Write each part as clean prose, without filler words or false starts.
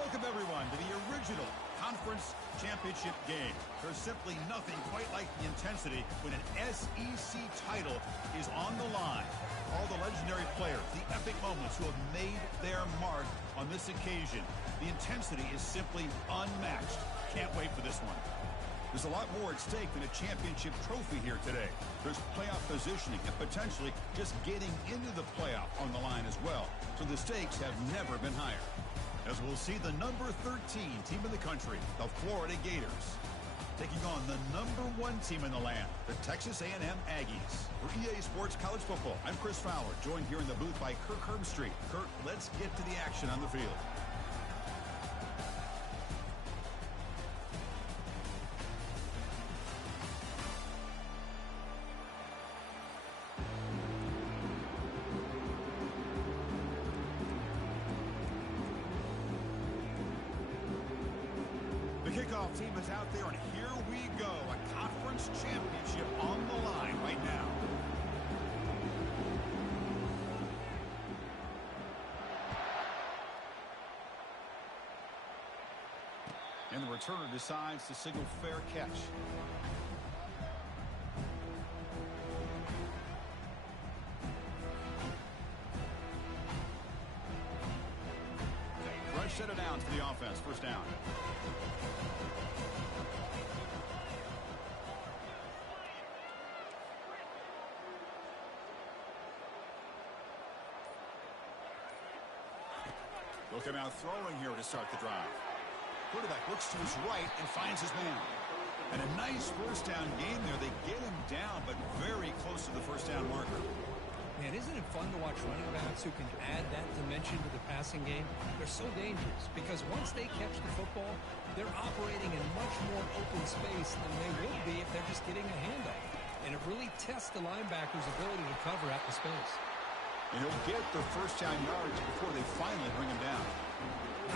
Welcome, everyone, to the original conference championship game. There's simply nothing quite like the intensity when an SEC title is on the line. All the legendary players, the epic moments who have made their mark on this occasion. The intensity is simply unmatched. Can't wait for this one. There's a lot more at stake than a championship trophy here today. There's playoff positioning and potentially just getting into the playoff on the line as well. So the stakes have never been higher. As we'll see the number 13 team in the country, the Florida Gators, taking on the number 1 team in the land, the Texas A&M Aggies. For EA Sports College Football, I'm Chris Fowler, joined here in the booth by Kirk Herbstreit. Kirk, let's get to the action on the field. The kickoff team is out there, and here we go. A conference championship on the line right now. And the returner decides to signal fair catch. Fresh set of downs for the offense. First down. Looking out throwing here to start the drive. Quarterback looks to his right and finds his man. And a nice first down game there. They get him down, but very close to the first down marker. Man, isn't it fun to watch running backs who can add that dimension to the passing game? They're so dangerous because once they catch the football, they're operating in much more open space than they would be if they're just getting a handoff. And it really tests the linebacker's ability to cover out the space. And he'll get the first down yards before they finally bring him down.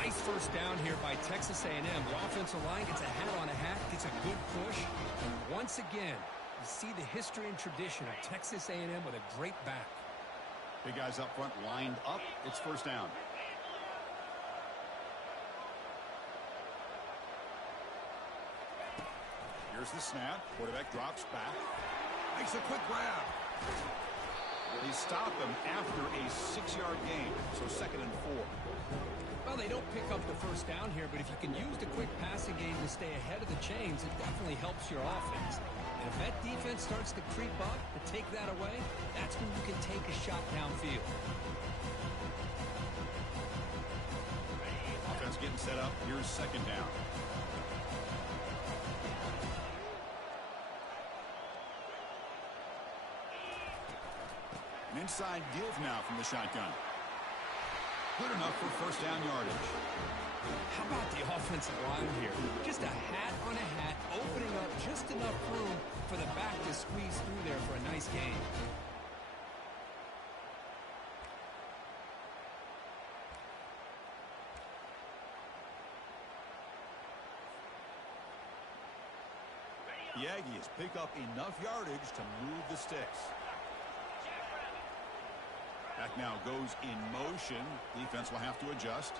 Nice first down here by Texas A&M. The offensive line gets a hat on a hat, gets a good push. And once again, you see the history and tradition of Texas A&M with a great back. Big guys up front lined up. It's first down. Here's the snap. Quarterback drops back. Makes a quick grab. They stop him after a 6-yard gain, so 2nd and 4. Well, they don't pick up the first down here, but if you can use the quick passing game to stay ahead of the chains, it definitely helps your offense. And if that defense starts to creep up to take that away, that's when you can take a shot downfield. Offense getting set up. Here's 2nd down. An inside give now from the shotgun. Good enough for first down yardage. How about the offensive line here? Just a hat on a hat, opening up just enough room for the back to squeeze through there for a nice gain. The Aggies pick up enough yardage to move the sticks. Back now goes in motion. Defense will have to adjust.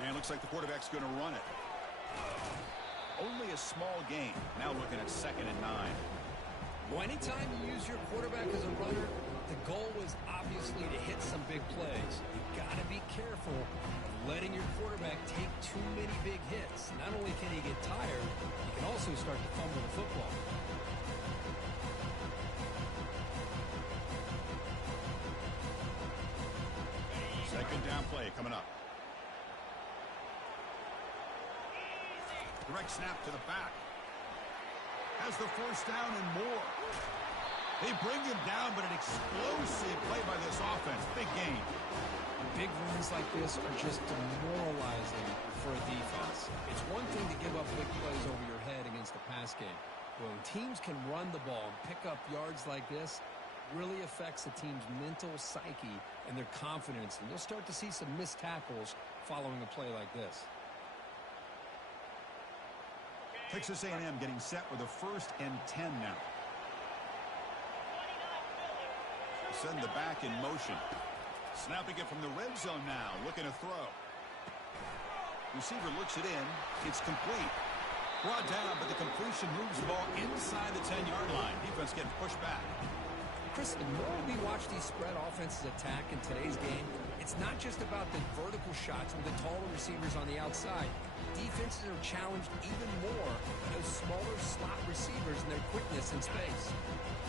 And looks like the quarterback's going to run it. Only a small gain. Now looking at 2nd and 9. Well, anytime you use your quarterback as a runner, the goal is obviously to hit some big plays. You've got to be careful of letting your quarterback take too many big hits. Not only can he get tired, he can also start to fumble the football. Second down play coming up. Direct snap to the back. Has the first down and more. They bring him down, but an explosive play by this offense. Big gain. Big runs like this are just demoralizing for a defense. It's one thing to give up big plays over your head against the pass game. But when teams can run the ball and pick up yards like this, really affects the team's mental psyche and their confidence. And you'll start to see some missed tackles following a play like this. Texas A&M getting set with a 1st and 10 now. Send the back in motion. Snapping it from the red zone now. Looking to throw. Receiver looks it in. It's complete. Brought down, but the completion moves the ball inside the 10-yard line. Defense getting pushed back. Chris, the more we watch these spread offenses attack in today's game, it's not just about the vertical shots with the taller receivers on the outside. Defenses are challenged even more by those smaller slot receivers and their quickness in space.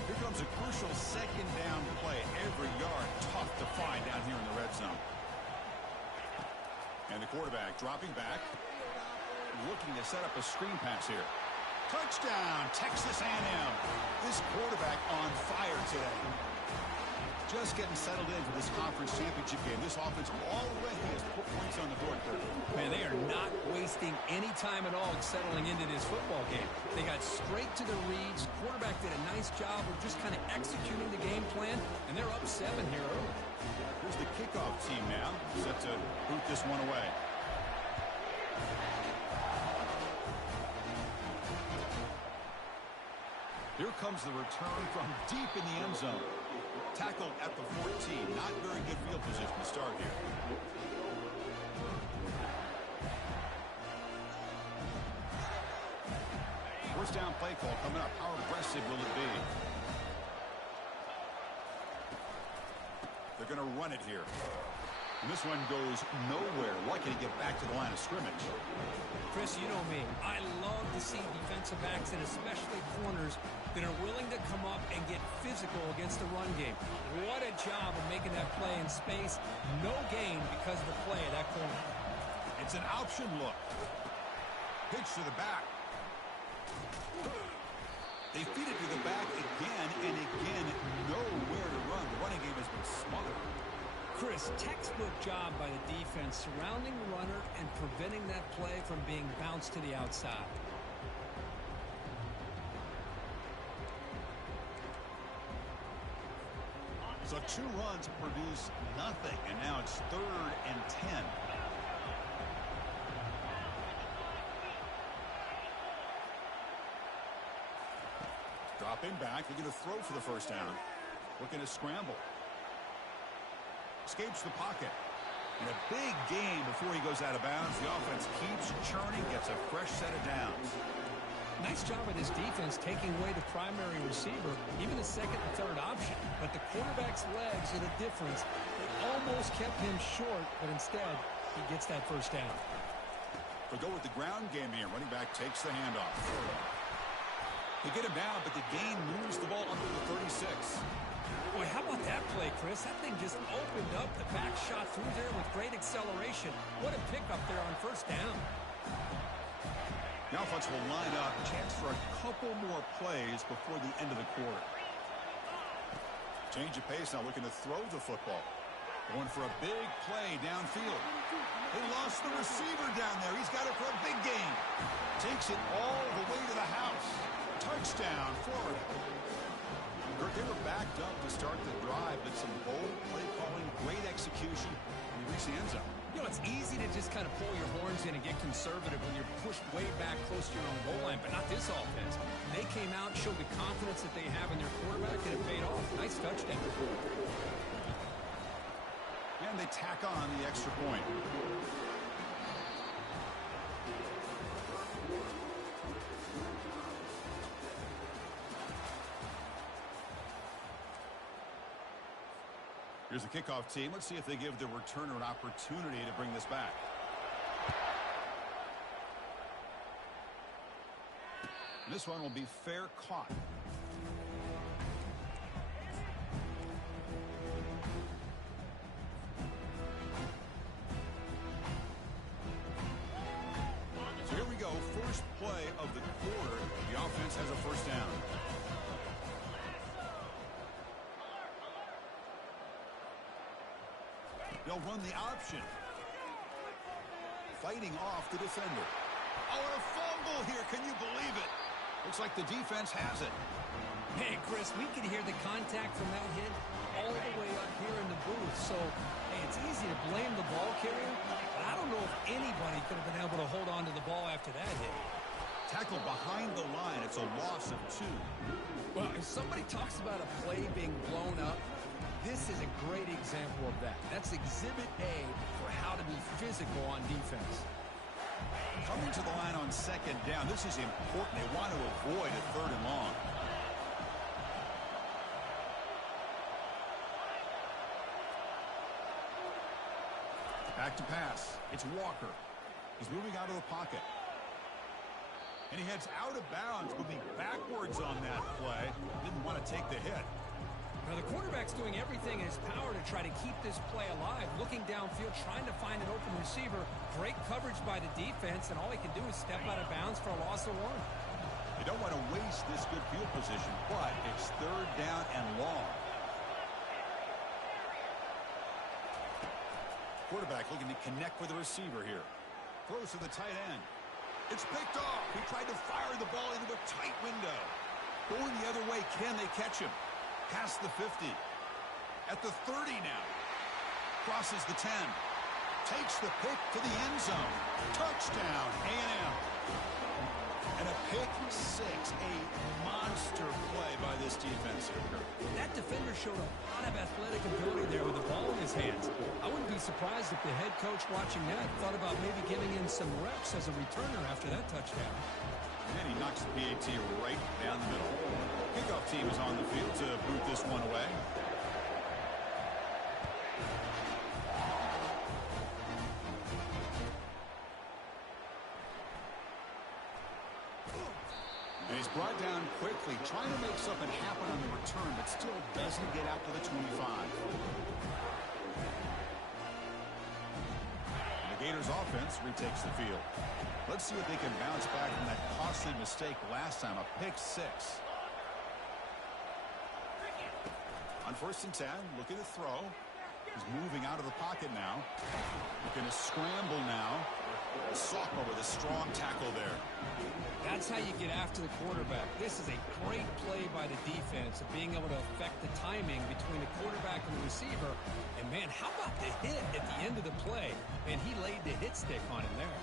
Here comes a crucial second down play. Every yard tough to find down here in the red zone. And the quarterback dropping back, looking to set up a screen pass here. Touchdown, Texas A&M. This quarterback on fire today. Just getting settled in for this conference championship game. This offense already has put points on the board. Man, they are not wasting any time at all settling into this football game. They got straight to the reads. Quarterback did a nice job of just kind of executing the game plan, and they're up 7 here early. Here's the kickoff team now, set to boot this one away. Here comes the return from deep in the end zone. Tackled at the 14. Not very good field position to start here. First down play call coming up. How aggressive will it be? They're going to run it here. And this one goes nowhere. Lucky to get back to the line of scrimmage. Chris, you know me. I love to see defensive backs and especially corners that are willing to come up and get physical against the run game. What a job of making that play in space. No gain because of the play of that corner. It's an option look. Pitch to the back. They feed it to the back again and again. Nowhere to run. The running game has been smothered. Chris, textbook job by the defense surrounding the runner and preventing that play from being bounced to the outside. So 2 runs produce nothing, and now it's 3rd and 10. Dropping back, looking to throw for the first down. Looking to scramble. Escapes the pocket. And a big gain before he goes out of bounds. The offense keeps churning, gets a fresh set of downs. Nice job of this defense taking away the primary receiver, even the second and third option. But the quarterback's legs are the difference. They almost kept him short, but instead, he gets that first down. They go with the ground game here. Running back takes the handoff. They get him down, but the gain moves the ball up to the 36. Boy, how about that play, Chris? That thing just opened up. The back shot through there with great acceleration. What a pickup there on first down. The offense will line up. Chance for a couple more plays before the end of the quarter. Change of pace now, looking to throw the football. Going for a big play downfield. They lost the receiver down there. He's got it for a big gain. Takes it all the way to the house. Touchdown, Florida. They were backed up to start the drive, but some bold play calling, great execution, and he reached the end zone. You know, it's easy to just kind of pull your horns in and get conservative when you're pushed way back close to your own goal line, but not this offense. They came out, showed the confidence that they have in their quarterback, and it paid off. Nice touchdown. And they tack on the extra point. Here's the kickoff team. Let's see if they give the returner an opportunity to bring this back. This one will be fair caught. So here we go. First play of the quarter. The offense has a first down. They'll run the option. Fighting off the defender. Oh, and a fumble here. Can you believe it? Looks like the defense has it. Hey, Chris, we can hear the contact from that hit all the way up here in the booth. So, hey, it's easy to blame the ball carrier, but I don't know if anybody could have been able to hold on to the ball after that hit. Tackled behind the line. It's a loss of 2. Well, if somebody talks about a play being blown up, this is a great example of that. That's exhibit A for how to be physical on defense. Coming to the line on second down. This is important. They want to avoid a third and long. Back to pass. It's Walker. He's moving out of the pocket. And he heads out of bounds, moving backwards on that play. Didn't want to take the hit. Now the quarterback's doing everything in his power to try to keep this play alive, looking downfield, trying to find an open receiver. Great coverage by the defense, and all he can do is step out of bounds for a loss of 1. You don't want to waste this good field position, but it's third down and long. Quarterback looking to connect with the receiver here. Throws to the tight end. It's picked off. He tried to fire the ball into a tight window. Going the other way, can they catch him? Past the 50. At the 30 now. Crosses the 10. Takes the pick to the end zone. Touchdown, A&M. And a pick 6. A monster play by this defense here. That defender showed a lot of athletic ability there with the ball in his hands. I wouldn't be surprised if the head coach watching that thought about maybe giving him some reps as a returner after that touchdown. And he knocks the PAT right down the middle. Kickoff team is on the field to boot this one away. And he's brought down quickly, trying to make something happen on the return, but still doesn't get out to the 25. The Gators offense retakes the field. Let's see if they can bounce back from that costly mistake last time, a pick 6. On 1st and 10, looking to throw. He's moving out of the pocket now. Looking to scramble now. Sophomore with a strong tackle there. That's how you get after the quarterback. This is a great play by the defense of being able to affect the timing between the quarterback and the receiver. And, man, how about the hit at the end of the play? Man, he laid the hit stick on him there.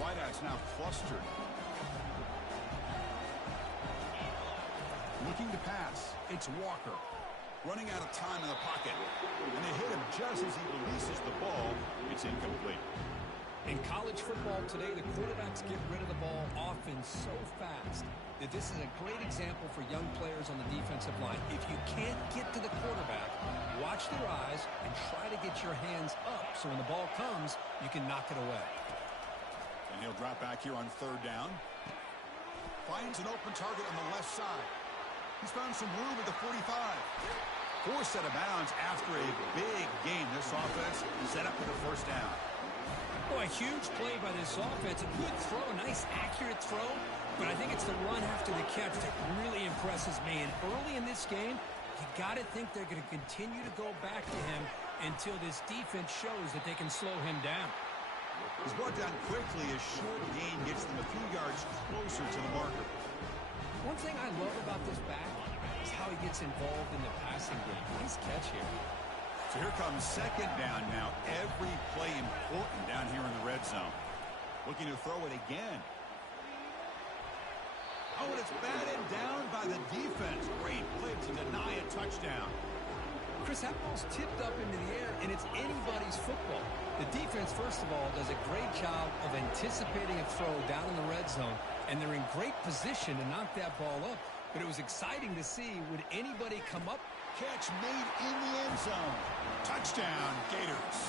Wideout's now clustered. Looking to pass. It's Walker. Running out of time in the pocket. And they hit him just as he releases the ball. It's incomplete. In college football today, the quarterbacks get rid of the ball often so fast that this is a great example for young players on the defensive line. If you can't get to the quarterback, watch their eyes and try to get your hands up so when the ball comes, you can knock it away. And he'll drop back here on 3rd down. Finds an open target on the left side. He's found some room at the 45. Forced out of bounds after a big game. This offense set up for the 1st down. Oh, a huge play by this offense. A good throw, a nice accurate throw. But I think it's the run after the catch that really impresses me. And early in this game, you got to think they're going to continue to go back to him until this defense shows that they can slow him down. He's brought down quickly. A short gain gets them a few yards closer to the marker. One thing I love about this back is how he gets involved in the passing game. Nice catch here. So here comes 2nd down now. Every play important down here in the red zone. Looking to throw it again. Oh, and it's batted down by the defense. Great play to deny a touchdown. Chris, that ball's tipped up into the air, and it's anybody's football. The defense, first of all, does a great job of anticipating a throw down in the red zone, and they're in great position to knock that ball up. But it was exciting to see, would anybody come up? Catch made in the end zone. Touchdown, Gators.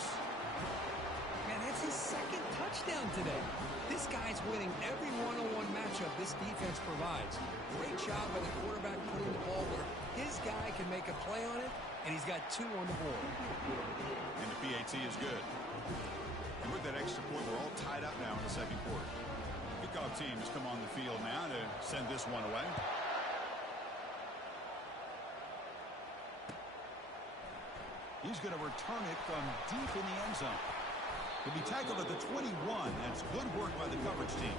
Man, that's his 2nd touchdown today. This guy's winning every one-on-one matchup this defense provides. Great job by the quarterback putting the ball where his guy can make a play on it, and he's got 2 on the board. And the PAT is good. And with that extra point, we're all tied up now in the 2nd quarter. Kickoff team has come on the field now to send this one away. He's going to return it from deep in the end zone. He'll be tackled at the 21. That's good work by the coverage team.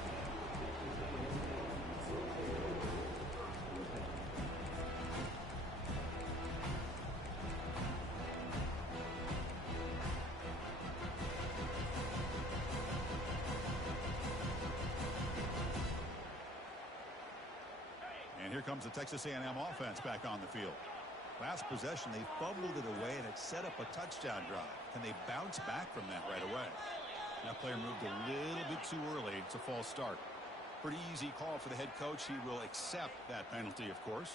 And here comes the Texas A&M offense back on the field. Last possession, they fumbled it away, and it set up a touchdown drive. Can they bounce back from that right away? That player moved a little bit too early. It's a false start. Pretty easy call for the head coach. He will accept that penalty, of course.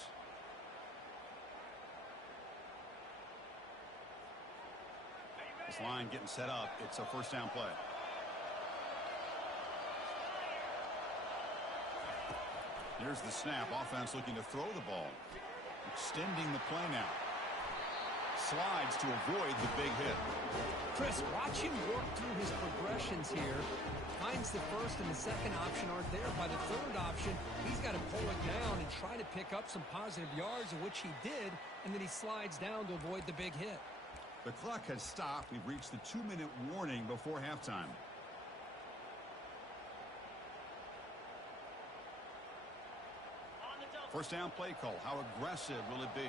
This line getting set up. It's a first down play. Here's the snap. Offense looking to throw the ball. Extending the play now. Slides to avoid the big hit. Chris, watch him work through his progressions here. Finds the first and the second option aren't there. By the third option, he's got to pull it down and try to pick up some positive yards, which he did, and then he slides down to avoid the big hit. The clock has stopped. We've reached the 2-minute warning before halftime. First down play call. How aggressive will it be?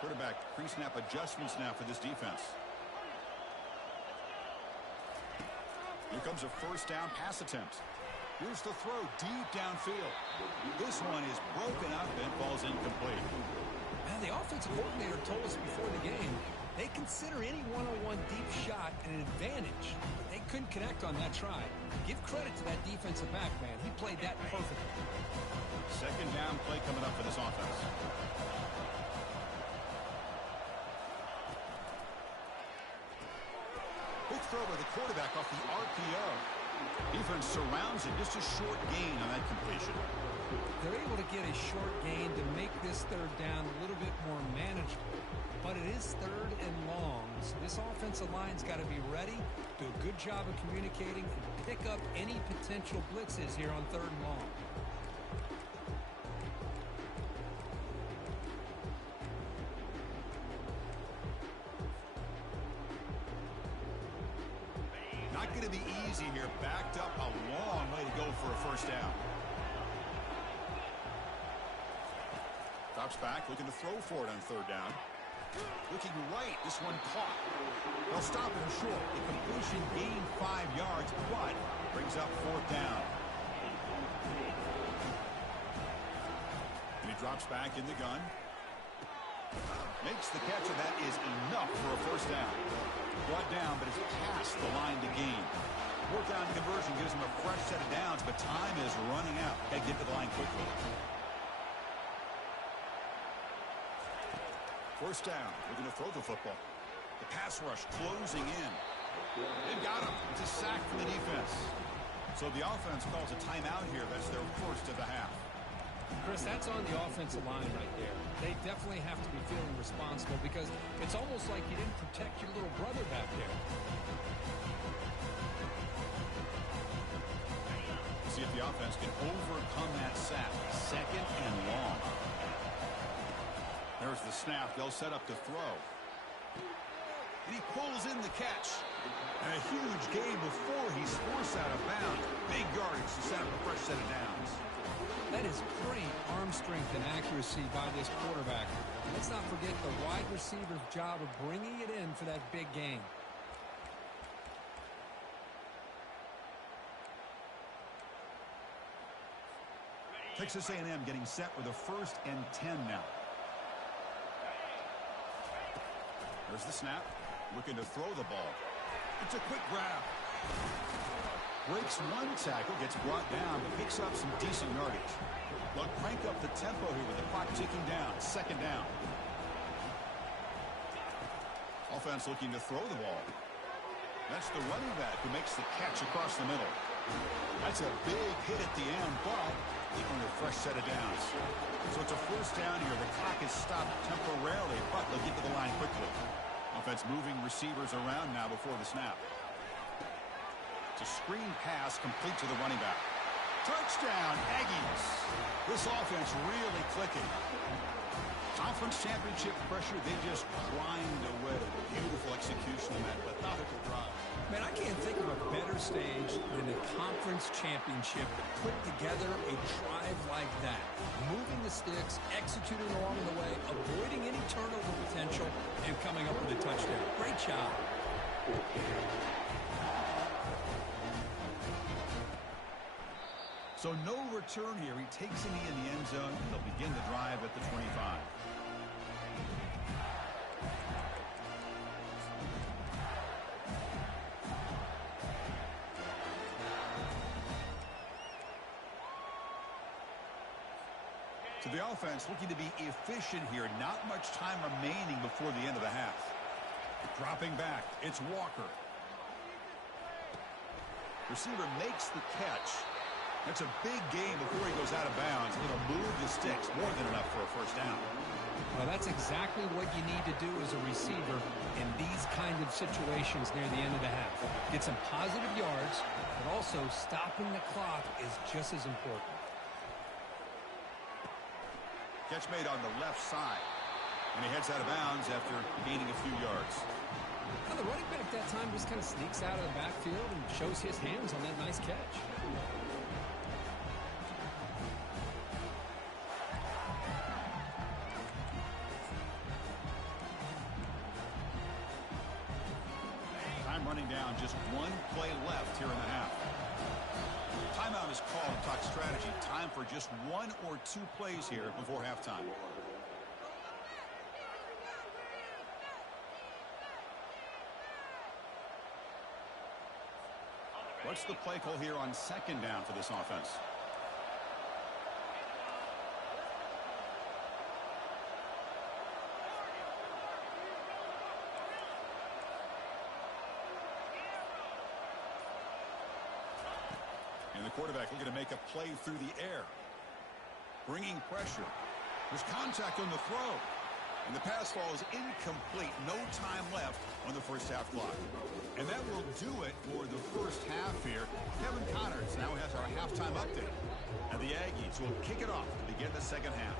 Quarterback pre-snap adjustments now for this defense. Here comes a first down pass attempt. Here's the throw deep downfield. This one is broken up and falls incomplete. Man, the offensive coordinator told us before the game they consider any one-on-one deep shot an advantage. But they couldn't connect on that try. Give credit to that defensive back, man. He played that perfectly. Second down play coming up for this offense. Quick throw by the quarterback off the RPO. Defense surrounds it. Just a short gain on that completion. They're able to get a short gain to make this third down a little bit more manageable. But it is third and long. So this offensive line's got to be ready, do a good job of communicating, and pick up any potential blitzes here on third and long. Not going to be easy here. Backed up a long way to go for a first down. Drops back, looking to throw for it on third down. Looking right, this one caught. They'll stop him short. The completion gained 5 yards, but brings up fourth down. And he drops back in the gun. Makes the catch, and that is enough for a first down. Brought down, but it's past the line to gain. Fourth down conversion gives him a fresh set of downs, but time is running out. Got to get to the line quickly. First down. We're going to throw the football. The pass rush closing in. They've got him. It's a sack from the defense. So the offense calls a timeout here. That's their first of the half. Chris, that's on the offensive line right there. They definitely have to be feeling responsible because it's almost like you didn't protect your little brother back there. See if the offense can overcome that sack. Second and long. There's the snap. They'll set up to throw. And he pulls in the catch. And a huge gain before he's forced out of bounds. Big yardage to set up a fresh set of downs. That is great arm strength and accuracy by this quarterback. Let's not forget the wide receiver's job of bringing it in for that big gain. Texas A&M getting set with a 1st and 10 now. There's the snap. Looking to throw the ball. It's a quick grab. Breaks one tackle, gets brought down, but picks up some decent yardage. They'll crank up the tempo here with the clock ticking down. Second down. Offense looking to throw the ball. That's the running back who makes the catch across the middle. That's a big hit at the end, but they earn a fresh set of downs. So it's a first down here. The clock is stopped temporarily, but they'll get to the line quickly. Offense moving receivers around now before the snap. It's a screen pass complete to the running back. Touchdown, Aggies. This offense really clicking. Conference championship pressure, they just grind away. Beautiful execution on that methodical drive. Man, I can't think of a better stage than a conference championship to put together a drive like that. Moving the sticks, executing along the way, avoiding any turnover potential, and coming up with a touchdown. Great job. So no return here. He takes a knee in the end zone, and they'll begin the drive at the 25. So the offense looking to be efficient here. Not much time remaining before the end of the half. Dropping back, it's Walker. Receiver makes the catch. That's a big gain before he goes out of bounds. A little move the sticks, more than enough for a first down. Well, that's exactly what you need to do as a receiver in these kind of situations near the end of the half. Get some positive yards, but also stopping the clock is just as important. Catch made on the left side. And he heads out of bounds after gaining a few yards. Now the running back that time just kind of sneaks out of the backfield and shows his hands on that nice catch. Time running down, just one play left here in the half. Timeout is called to talk strategy. Time for just one or two plays here before halftime. What's the play call here on second down for this offense? And the quarterback looking to make a play through the air. Bringing pressure. There's contact on the throw. And the pass falls incomplete. No time left on the first half clock. And that will do it for the first half here. Kevin Connors now has our halftime update. And the Aggies will kick it off to begin the second half.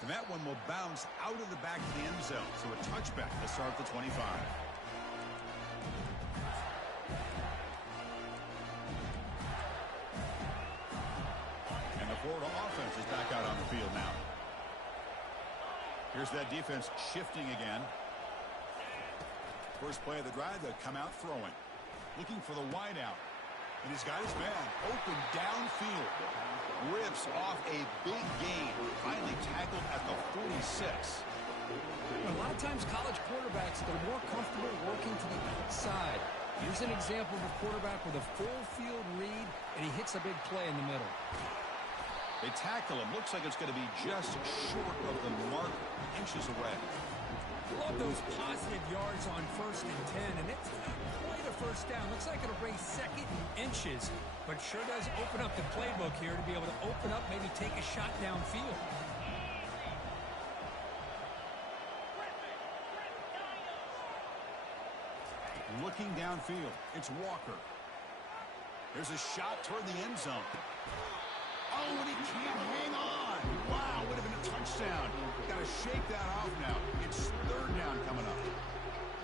And that one will bounce out of the back of the end zone. So a touchback to start the 25. And the Florida offense is back out on the field now. Here's that defense shifting again. First play of the drive, they come out throwing. Looking for the wideout. And he's got his man open downfield. Rips off a big gain. Finally tackled at the 46. A lot of times college quarterbacks, they're more comfortable working to the outside. Here's an example of a quarterback with a full field read, and he hits a big play in the middle. They tackle him. Looks like it's going to be just short of the mark, inches away. Love those positive yards on 1st and 10, and it's not quite a first down. Looks like it'll bring second and inches, but sure does open up the playbook here to be able to open up, maybe take a shot downfield. Looking downfield, it's Walker. There's a shot toward the end zone. Oh, and he can't hang on. Wow, would have been a touchdown. Got to shake that off now. It's third down coming up.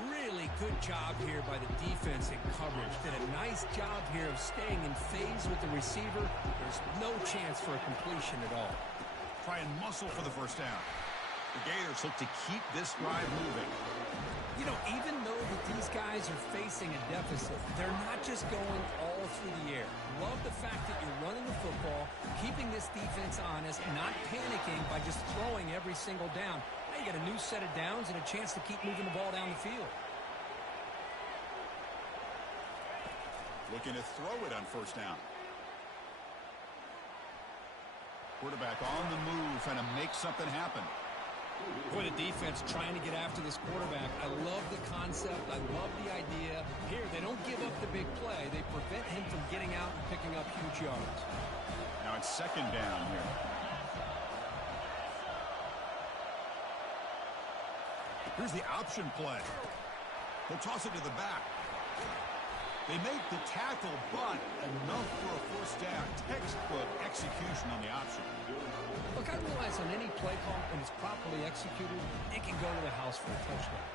Really good job here by the defense in coverage. Did a nice job here of staying in phase with the receiver. There's no chance for a completion at all. Try and muscle for the first down. The Gators look to keep this drive moving. You know, even though that these guys are facing a deficit, they're not just going all through the air. Love the fact that you're running the football, keeping this defense honest, not panicking by just throwing every single down. Now you got a new set of downs and a chance to keep moving the ball down the field. Looking to throw it on first down. Quarterback on the move, trying to make something happen. Boy, the defense trying to get after this quarterback. I love the concept. I love the idea. Here, they don't give up the big play. They prevent him from getting out and picking up huge yards. Now it's second down here. Here's the option play. They'll toss it to the back. They make the tackle, but enough for a first down. Textbook execution on the option. Look, I realize on any play call, when it's properly executed, it can go to the house for a touchdown.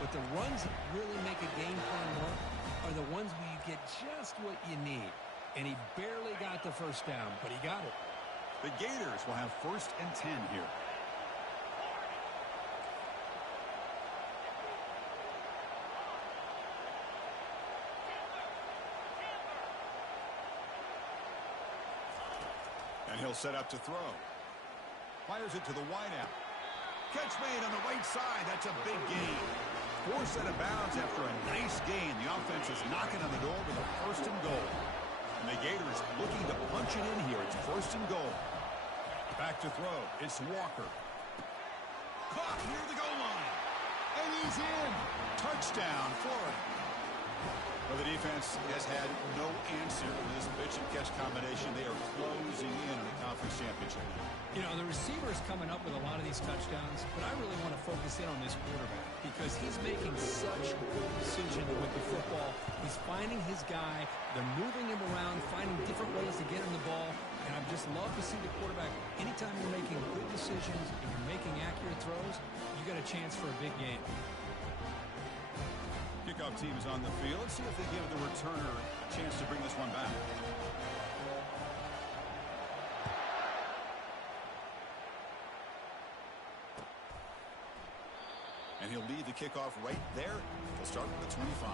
But the runs that really make a game plan work are the ones where you get just what you need. And he barely got the first down, but he got it. The Gators will have 1st and 10 here. And he'll set up to throw. Fires it to the wideout. Catch made on the right side. That's a big gain. forced out of bounds after a nice gain. The offense is knocking on the door with a first and goal. And the Gators looking to punch it in here. It's first and goal. Back to throw. It's Walker. Caught near the goal line. And he's in. Touchdown, Florida. Well, the defense has had no answer to this pitch and catch combination. They are closing in on the conference championship. You know, the receiver is coming up with a lot of these touchdowns, but I really want to focus in on this quarterback because he's making such good decisions with the football. He's finding his guy. They're moving him around, finding different ways to get him the ball. And I just love to see the quarterback. Anytime you're making good decisions and you're making accurate throws, you got a chance for a big game. Kickoff team is on the field. Let's see if they give the returner a chance to bring this one back. And he'll lead the kickoff right there. He'll start with the 25.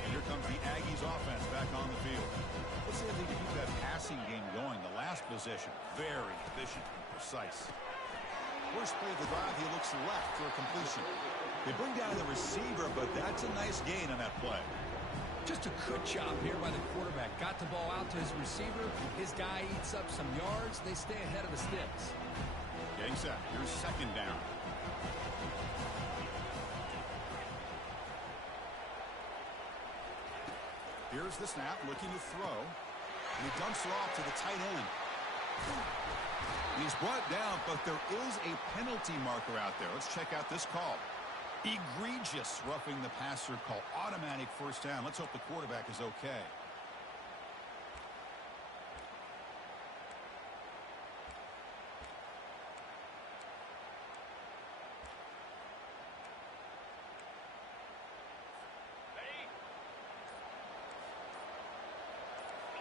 And here comes the Aggies offense back on the field. Let's see if they can keep that passing game going. The last possession, very efficient and precise. First play of the drive, he looks left for a completion. They bring down the receiver, but that's a nice gain on that play. Just a good job here by the quarterback. Got the ball out to his receiver. His guy eats up some yards. They stay ahead of the sticks. Getting set. Here's second down. Here's the snap, looking to throw. And he dumps it off to the tight end. He's brought down, but there is a penalty marker out there. Let's check out this call. Egregious roughing the passer call. Automatic first down. Let's hope the quarterback is okay.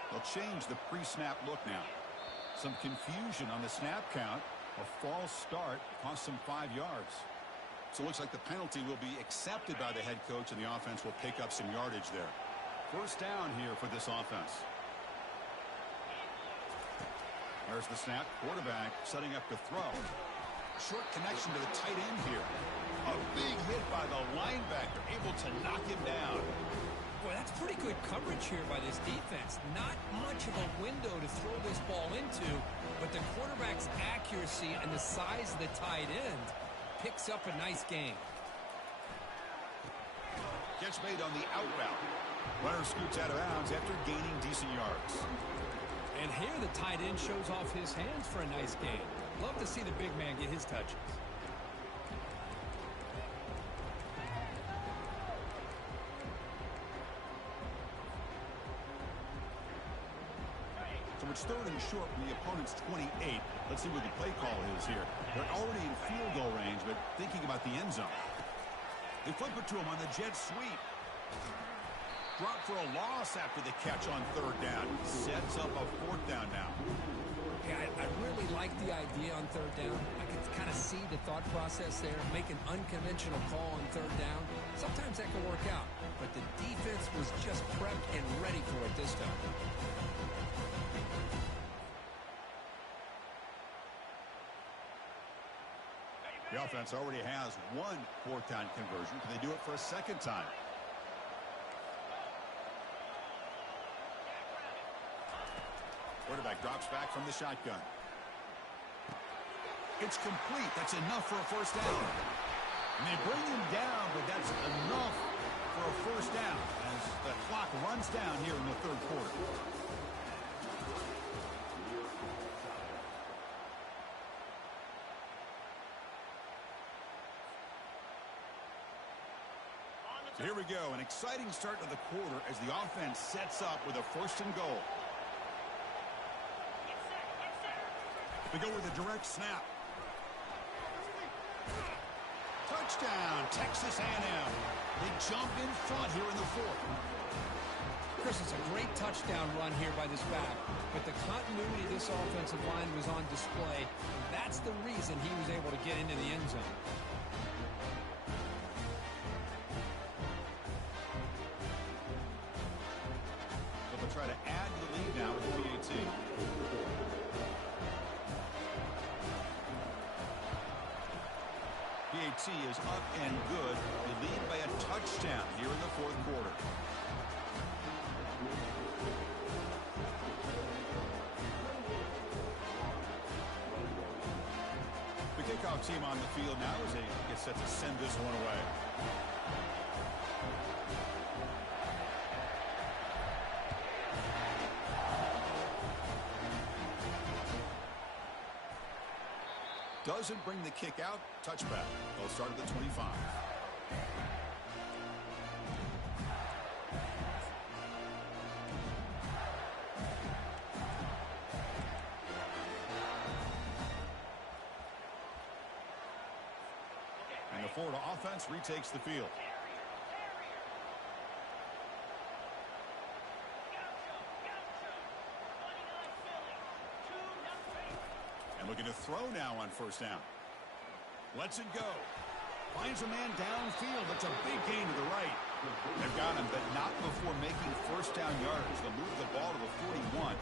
They'll change the pre-snap look now. Some confusion on the snap count. A false start cost them 5 yards. So it looks like the penalty will be accepted by the head coach, and the offense will pick up some yardage there. First down here for this offense. There's the snap. Quarterback setting up to throw. Short connection to the tight end here. A big hit by the linebacker, able to knock him down. Boy, that's pretty good coverage here by this defense. Not much of a window to throw this ball into, but the quarterback's accuracy and the size of the tight end picks up a nice game. Catch made on the out route. Runner scoots out of bounds after gaining decent yards. And here the tight end shows off his hands for a nice game. Love to see the big man get his touches. So it's third and short from the opponent's 28. Let's see what the play call is here. They're already in field goal range, but thinking about the end zone. They flip it to him on the jet sweep. Drop for a loss after the catch on third down. Sets up a fourth down now. Yeah, I really like the idea on third down. I can kind of see the thought process there. Make an unconventional call on third down. Sometimes that can work out, but the defense was just prepped and ready for it this time. The offense already has one fourth down conversion. Can they do it for a second time? Quarterback drops back from the shotgun. It's complete. That's enough for a first down. And they bring him down, but that's enough for a first down as the clock runs down here in the third quarter. So here we go, an exciting start to the quarter as the offense sets up with a first and goal. They go with a direct snap. Touchdown, Texas A&M. They jump in front here in the fourth. Chris, it's a great touchdown run here by this back, but the continuity of this offensive line was on display. That's the reason he was able to get into the end zone. PAT is up and good. They lead by a touchdown here in the fourth quarter. The kickoff team on the field now as they get set to send this one away. Doesn't bring the kick out. Touchback. They'll start at the 25. And the Florida offense retakes the field. And looking to throw now on first down. Lets it go. Finds a man downfield. That's a big gain to the right. They've got him, but not before making first down yards. They'll move the ball to the 41.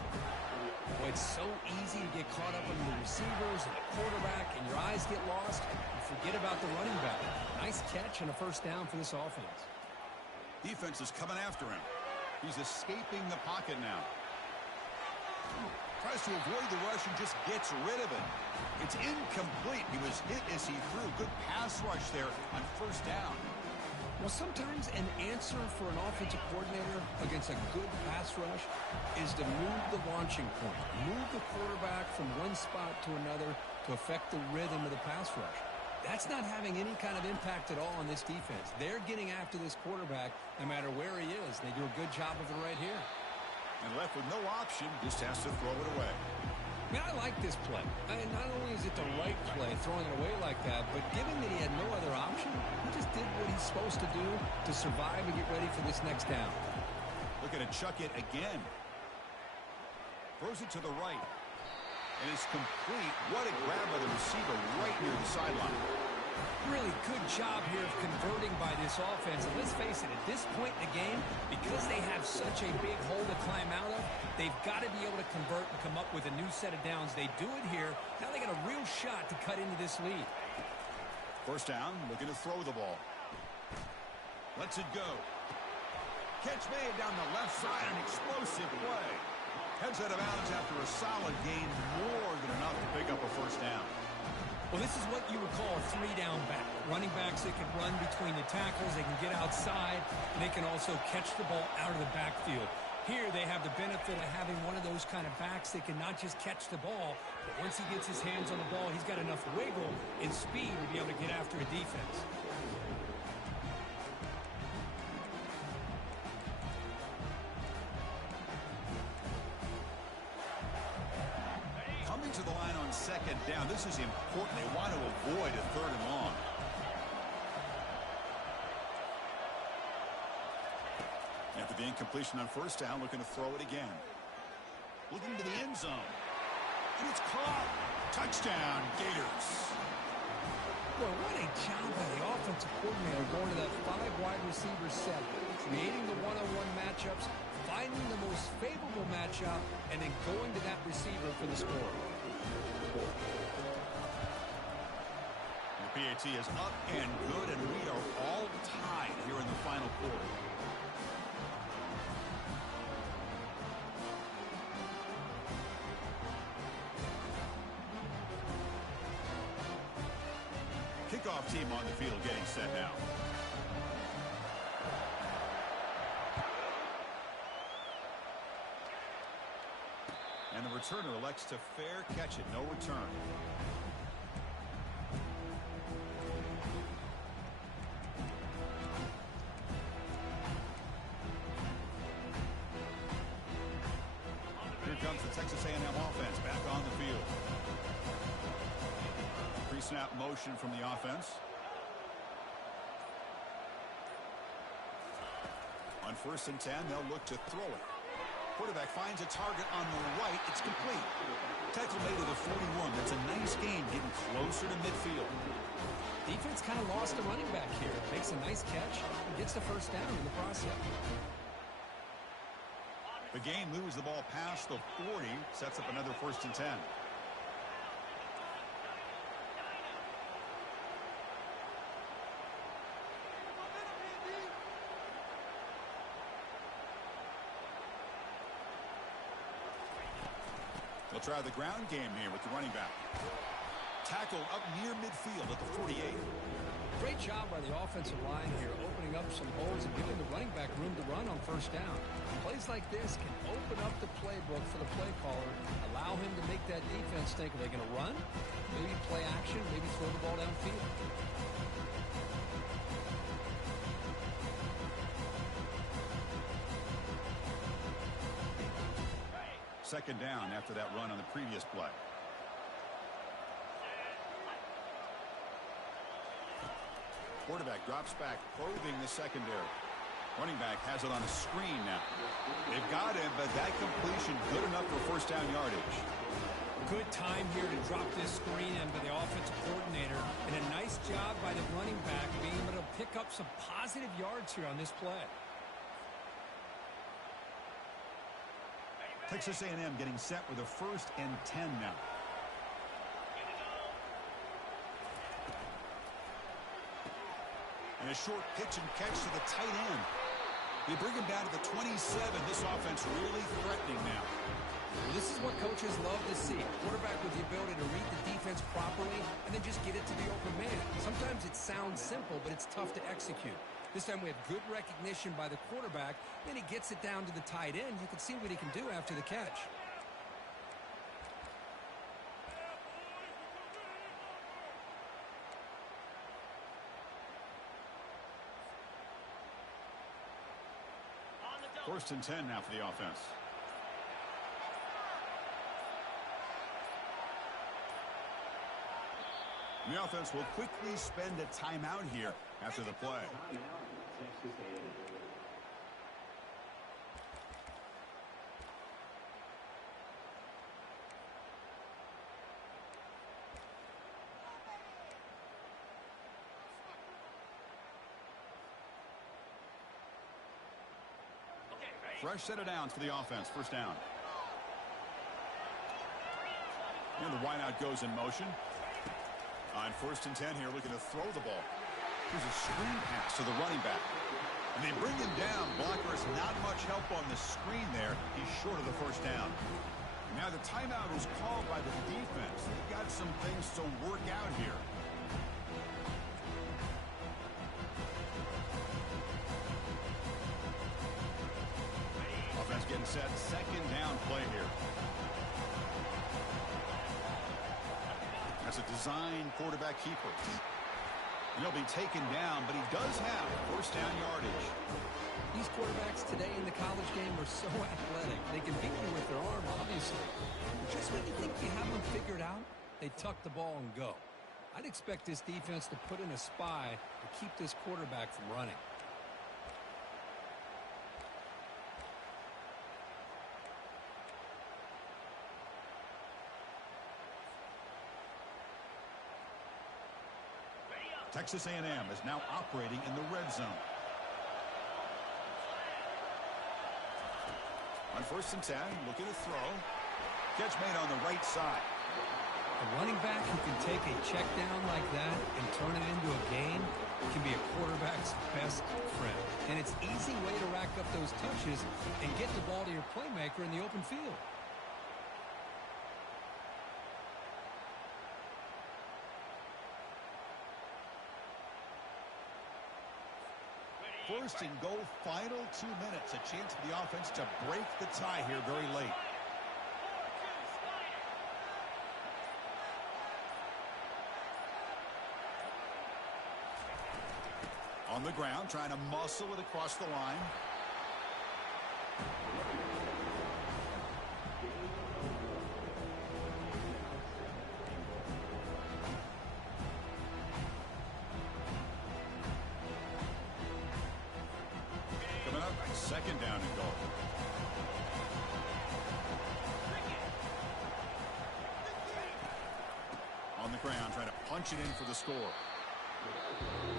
Well, it's so easy to get caught up in the receivers and the quarterback, and your eyes get lost. You forget about the running back. Nice catch and a first down for this offense. Defense is coming after him. He's escaping the pocket now. Tries to avoid the rush and just gets rid of it. It's incomplete. He was hit as he threw. Good pass rush there on first down. Well, sometimes an answer for an offensive coordinator against a good pass rush is to move the launching point. Move the quarterback from one spot to another to affect the rhythm of the pass rush. That's not having any kind of impact at all on this defense. They're getting after this quarterback no matter where he is. They do a good job of it right here. And left with no option, just has to throw it away. Man, I like this play. And not only is it the right play, throwing it away like that, but given that he had no other option, he just did what he's supposed to do to survive and get ready for this next down. Looking to chuck it again. Throws it to the right. And it's complete. What a grab by the receiver right near the sideline. Really good job here of converting by this offense. And let's face it, at this point in the game, because they have such a big hole to climb out of, they've got to be able to convert and come up with a new set of downs. They do it here. Now they got a real shot to cut into this lead. First down, looking to throw the ball. Lets it go. Catch made down the left side, an explosive play. Heads out of bounds after a solid gain, more than enough to pick up a first down. Well, this is what you would call a three-down back. Running backs that can run between the tackles, they can get outside, and they can also catch the ball out of the backfield. Here they have the benefit of having one of those kind of backs that can not just catch the ball, but once he gets his hands on the ball, he's got enough wiggle and speed to be able to get after a defense. Coming to the line on second down. This is important. They want to avoid a third and long. After the incompletion on first down, looking to throw it again. Looking to the end zone. And it's caught. Touchdown, Gators. Well, what a job by the offensive coordinator going to that five wide receiver set, creating the one-on-one matchups, finding the most favorable matchup, and then going to that receiver for the score. The PAT is up and good, and we are all tied here in the final quarter. Kickoff team on the field getting set now. And the returner elects to fair catch it. No return. Here comes the Texas A&M offense back on the field. Pre-snap motion from the offense. On 1st and 10, they'll look to throw it. Quarterback finds a target on the right. It's complete. Tackle made to the 41. That's a nice gain, getting closer to midfield. Defense kind of lost the running back here. Makes a nice catch and gets the first down in the process. The game moves the ball past the 40, sets up another 1st and 10. They'll try the ground game here with the running back. Tackled up near midfield at the 48. Great job by the offensive line here, opening up some holes and giving the running back room to run on first down. Plays like this can open up the playbook for the play caller, allow him to make that defense think, are they going to run? Maybe play action, maybe throw the ball downfield. Second down after that run on the previous play. Quarterback drops back, probing the secondary. Running back has it on a screen now. They've got him, but that completion good enough for first down yardage. Good time here to drop this screen in by the offensive coordinator, and a nice job by the running back being able to pick up some positive yards here on this play. Texas A&M getting set with a 1st and 10 now. And a short pitch and catch to the tight end. They bring him down to the 27. This offense really threatening now. Well, this is what coaches love to see. A quarterback with the ability to read the defense properly and then just get it to the open man. Sometimes it sounds simple, but it's tough to execute. This time we have good recognition by the quarterback. Then he gets it down to the tight end. You can see what he can do after the catch. First and 10 now for the offense. And the offense will quickly spend a timeout here after the play. Fresh set of downs for the offense. First down. And the wideout goes in motion. On 1st and 10 here, looking to throw the ball. Here's a screen pass to the running back. And they bring him down. Blockers not much help on the screen there. He's short of the first down. Now the timeout was called by the defense. They've got some things to work out here. Offense getting set. Second down play here. That's a design quarterback keeper. And he'll be taken down, but he does have first down yardage. These quarterbacks today in the college game are so athletic. They can beat you with their arm, obviously. Just when you think you have them figured out, they tuck the ball and go. I'd expect this defense to put in a spy to keep this quarterback from running. Texas A&M is now operating in the red zone. On 1st and 10, looking to throw. Catch made on the right side. A running back who can take a check down like that and turn it into a gain can be a quarterback's best friend. And it's an easy way to rack up those touches and get the ball to your playmaker in the open field. First and goal, final 2 minutes. A chance for the offense to break the tie here very late. On the ground, trying to muscle it across the line. Coming up, second down and goal. On the ground, trying to punch it in for the score.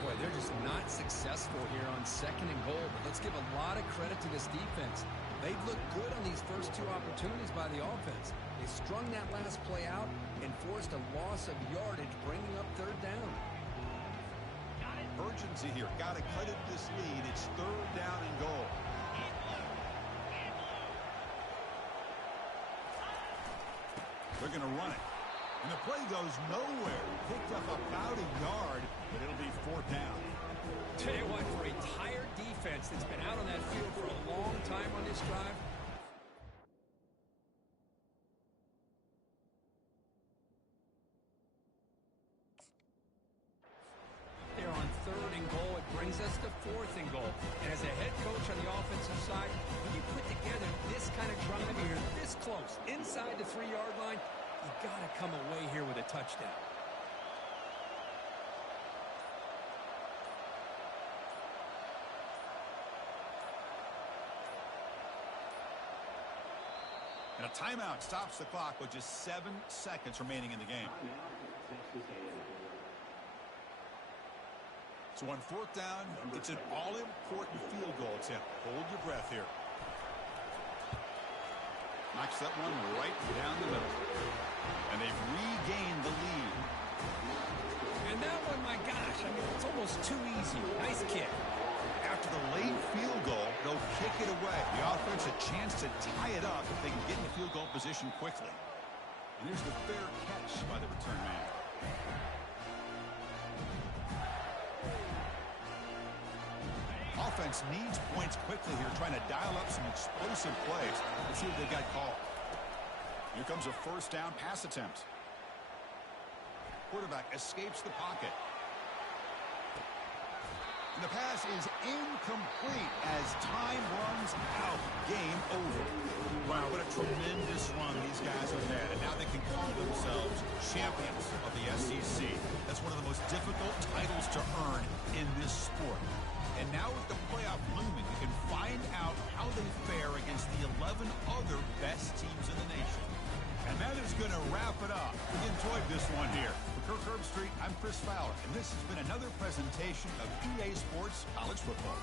Boy, they're just not successful here on second and goal, but let's give a lot of credit to this defense. They've looked good on these first two opportunities by the offense. They strung that last play out and forced a loss of yardage, bringing up third down. Urgency here. Got to cut it this lead. It's third down and goal. They're going to run it. And the play goes nowhere. Picked up about a yard, but it'll be 4th down. Tell you what, for a tired defense that's been out on that field for a long time on this drive, they're on 3rd and goal. It brings us to 4th and goal. And as a head coach on the offensive side, when you put together this kind of drive, you're this close, inside the 3-yard line, you got to come away here with a touchdown. And a timeout stops the clock with just 7 seconds remaining in the game. So on 4th down, it's an all-important field goal attempt. Hold your breath here. Knocks that one right down the middle. And they've regained the lead. And that one, my gosh, I mean, it's almost too easy. Nice kick. After the late field goal, they'll kick it away. The offense a chance to tie it up if they can get in the field goal position quickly. And here's the fair catch by the return man. Offense needs points quickly here, trying to dial up some explosive plays. Let's see what they got called. Here comes a 1st down pass attempt. Quarterback escapes the pocket. And the pass is incomplete as time runs out. Game over. Wow, what a tremendous run these guys have had. And now they can call themselves champions of the SEC. That's one of the most difficult titles to earn in this sport. And now with the playoff looming, we can find out how they fare against the 11 other best teams in the nation. And that is going to wrap it up. We enjoyed this one here. For Kirk Herbstreit, I'm Chris Fowler, and this has been another presentation of EA Sports College Football.